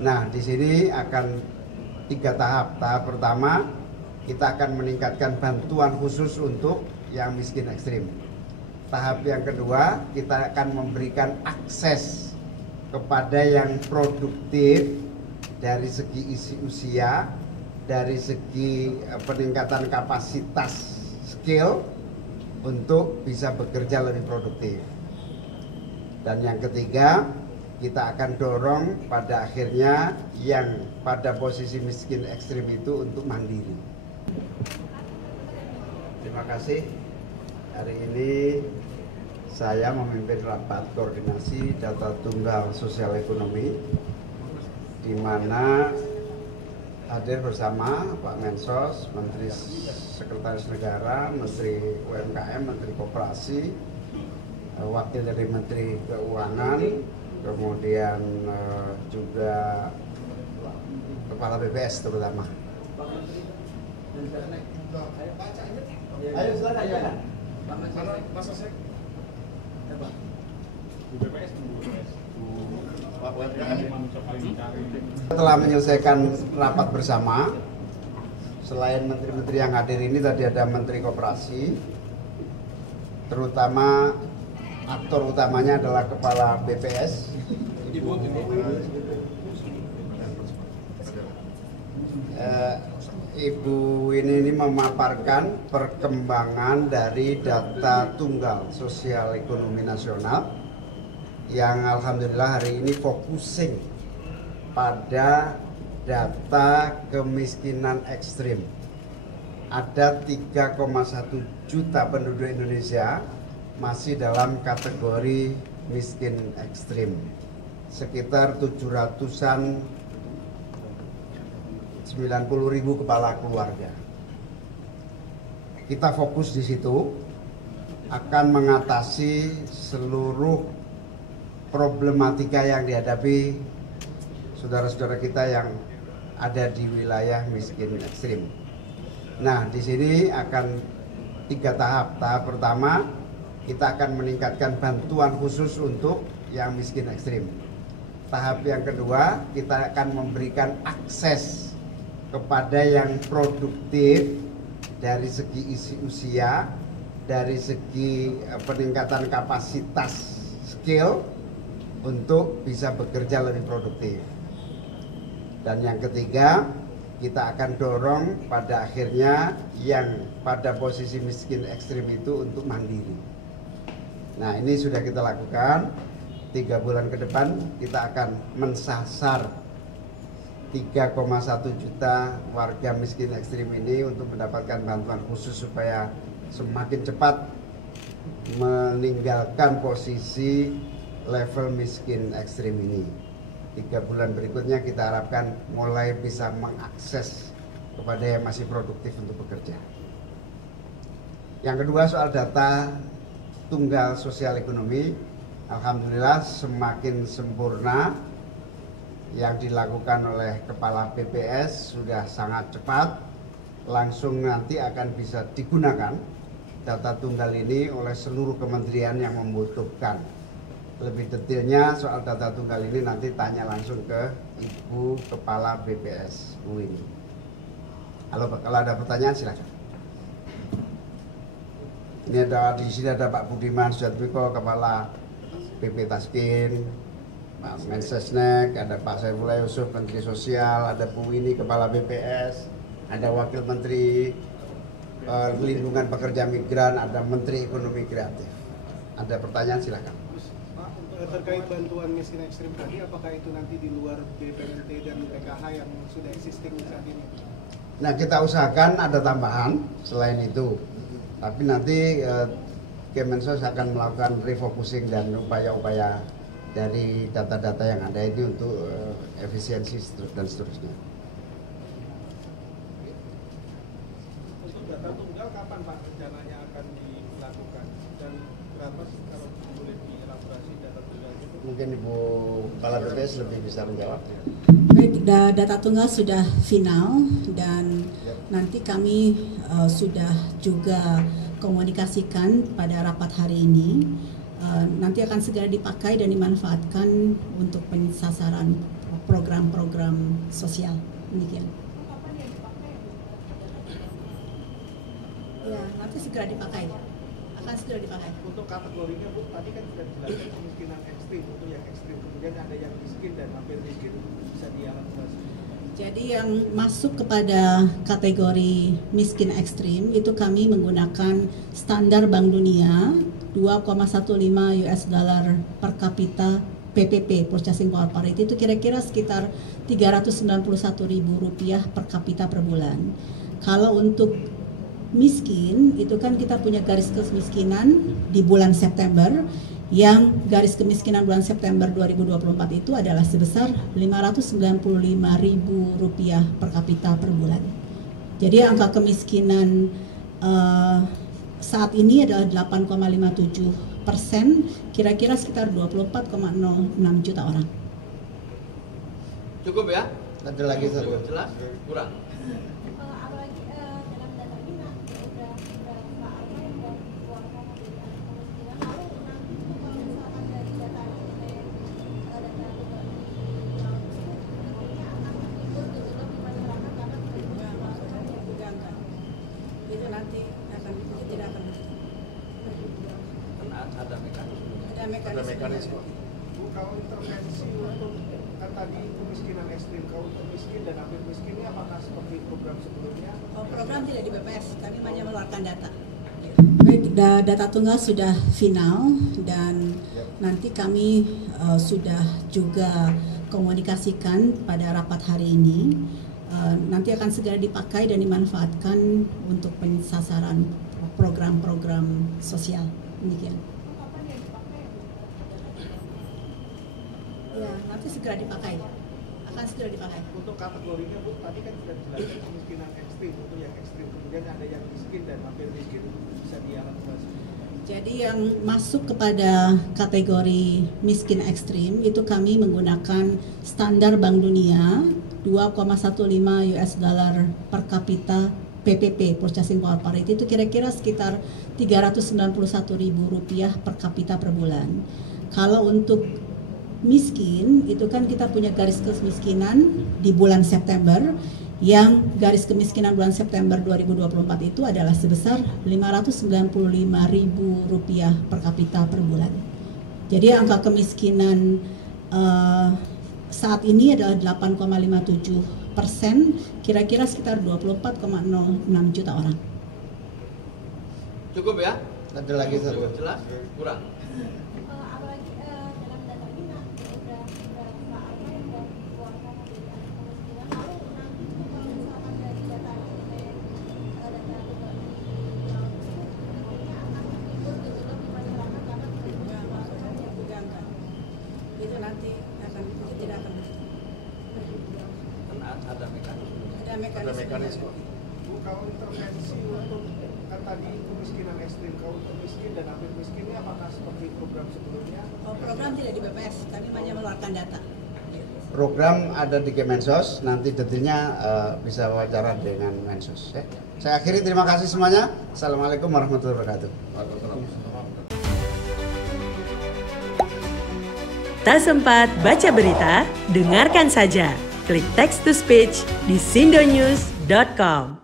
Nah, di sini akan 3 tahap. Tahap pertama, kita akan meningkatkan bantuan khusus untuk yang miskin ekstrim. Tahap yang kedua, kita akan memberikan akses kepada yang produktif dari segi isi usia, dari segi peningkatan kapasitas skill untuk bisa bekerja lebih produktif. Dan yang ketiga, kita akan dorong pada akhirnya yang pada posisi miskin ekstrim itu untuk mandiri. Terima kasih. Hari ini saya memimpin rapat koordinasi data tunggal sosial ekonomi, di mana hadir bersama Pak Mensos, Menteri Sekretaris Negara, Menteri UMKM, Menteri Koperasi, Wakil dari Menteri Keuangan, kemudian juga Kepala BPS terutama. Ayo silakan. Setelah menyelesaikan rapat bersama, selain menteri-menteri yang hadir ini tadi ada Menteri Koperasi, terutama aktor utamanya adalah Kepala BPS, Ibu ini memaparkan perkembangan dari data tunggal sosial ekonomi nasional yang alhamdulillah hari ini focusing pada data kemiskinan ekstrim. Ada 3,1 juta penduduk Indonesia masih dalam kategori miskin ekstrim, sekitar 790.000 kepala keluarga. Kita fokus di situ akan mengatasi seluruh problematika yang dihadapi saudara-saudara kita yang ada di wilayah miskin ekstrim. Nah, di sini akan 3 tahap. Tahap pertama, kita akan meningkatkan bantuan khusus untuk yang miskin ekstrim. Tahap yang kedua, kita akan memberikan akses kepada yang produktif dari segi isi usia, dari segi peningkatan kapasitas skill untuk bisa bekerja lebih produktif. Dan yang ketiga, kita akan dorong pada akhirnya yang pada posisi miskin ekstrim itu untuk mandiri. Nah, ini sudah kita lakukan. 3 bulan ke depan kita akan mensasar 3,1 juta warga miskin ekstrim ini untuk mendapatkan bantuan khusus supaya semakin cepat meninggalkan posisi level miskin ekstrim ini. 3 bulan berikutnya kita harapkan mulai bisa mengakses kepada yang masih produktif untuk bekerja. Yang kedua, soal data tunggal sosial ekonomi, alhamdulillah semakin sempurna. Yang dilakukan oleh Kepala BPS sudah sangat cepat, langsung nanti akan bisa digunakan data tunggal ini oleh seluruh kementerian yang membutuhkan. Lebih detailnya soal data tunggal ini nanti tanya langsung ke Ibu Kepala BPS Bu ini. Kalau ada pertanyaan silakan. Ini di sini ada Pak Budiman Sujatmiko, Kepala BP Taskin, Pak Mensesnek, ada Pak Saifullah Yusuf, Menteri Sosial, ada Bu Wini, Kepala BPS, ada Wakil Menteri Perlindungan Pekerja Migran, ada Menteri Ekonomi Kreatif. Ada pertanyaan silakan. Terkait bantuan miskin ekstrim tadi, apakah itu nanti di luar BPNT dan PKH yang sudah existing saat ini? Nah, kita usahakan ada tambahan selain itu. Tapi nanti Kemensos akan melakukan refocusing dan upaya-upaya dari data-data yang ada ini untuk efisiensi dan seterusnya. Untuk data tunggal kapan Pak rencananya akan dilakukan dan berapa kalau boleh dielaborasi data tunggal itu? Mungkin Ibu Kepala BPS lebih bisa menjawab. Baik, data tunggal sudah final dan nanti kami sudah juga komunikasikan pada rapat hari ini. Nanti akan segera dipakai dan dimanfaatkan untuk pensasaran program-program sosial. Demikian. Ya, nanti segera dipakai. Akan segera dipakai. Untuk kategorinya Bu, tadi kan sudah dijelaskan kemiskinan ekstrim, untuk yang ekstrim, kemudian ada yang miskin dan hampir miskin bisa dielaborasi. Jadi yang masuk kepada kategori miskin ekstrim itu kami menggunakan standar Bank Dunia 2,15 US dollar per kapita PPP, Purchasing Power Parity, itu kira-kira sekitar Rp391.000 per kapita per bulan. Kalau untuk miskin itu kan kita punya garis kemiskinan di bulan September, yang garis kemiskinan bulan September 2024 itu adalah sebesar Rp595.000 per kapita per bulan. Jadi angka kemiskinan saat ini adalah 8,57%, kira-kira sekitar 24,06 juta orang. Cukup ya? Ada lagi satu. Jelas? Kurang? Apalagi dalam data ini udah Pak Arma yang udah keluarkan kemiskinan, lalu nanti kalau misalkan dari data ini data nantinya akan timbul gejolak di masyarakat karena Itu nanti akan tidak akan Ada mekanisme. ada mekanisme. Bu, kalau intervensi untuk kan tadi kemiskinan ekstrim, kalau untuk miskin dan hampir miskin ini apakah seperti program sebelumnya? Program tidak di BPS, kami hanya mengeluarkan data. Baik, data tunggal sudah final dan nanti kami sudah juga komunikasikan pada rapat hari ini. Nanti akan segera dipakai dan dimanfaatkan untuk pensasaran program-program sosial. Demikian. Ya, nanti segera dipakai. Akan segera dipakai. Untuk kategorinya Bu, tadi kan sudah dijelaskan kemiskinan ekstrim, untuk yang ekstrim, kemudian ada yang miskin dan hampir miskin bisa dielaborasi. Jadi yang masuk kepada kategori miskin ekstrim itu kami menggunakan standar Bank Dunia 2,15 US dollar per kapita PPP, Purchasing Power Parity, itu kira-kira sekitar Rp391.000 per kapita per bulan. Kalau untuk miskin itu kan kita punya garis kemiskinan di bulan September, yang garis kemiskinan bulan September 2024 itu adalah sebesar Rp595.000 per kapita per bulan. Jadi angka kemiskinan saat ini adalah 8,57%, kira-kira sekitar 24,06 juta orang. Cukup ya? Ada lagi satu. Jelas? Kurang? apalagi dalam data ini udah Pak Arma yang udah keluarkan kemiskinan, lalu nanti kalau misalkan dari data ini data nantinya akan timbul gejolak di masyarakat karena Itu nanti akan tidak akan Ada mekanisme. ada mekanisme. Bu, kalau intervensi untuk kan tadi kemiskinan ekstrim, kalau untuk miskin dan hampir miskin ini apakah seperti program sebelumnya? Program tidak di BPS, kami hanya mengeluarkan data. Program ada di Kemensos, nanti detailnya bisa wawancara dengan Mensos. Ya. Saya akhiri, terima kasih semuanya. Assalamualaikum warahmatullahi wabarakatuh. Tak sempat baca berita? Dengarkan saja. Klik text to speech di sindonews.com.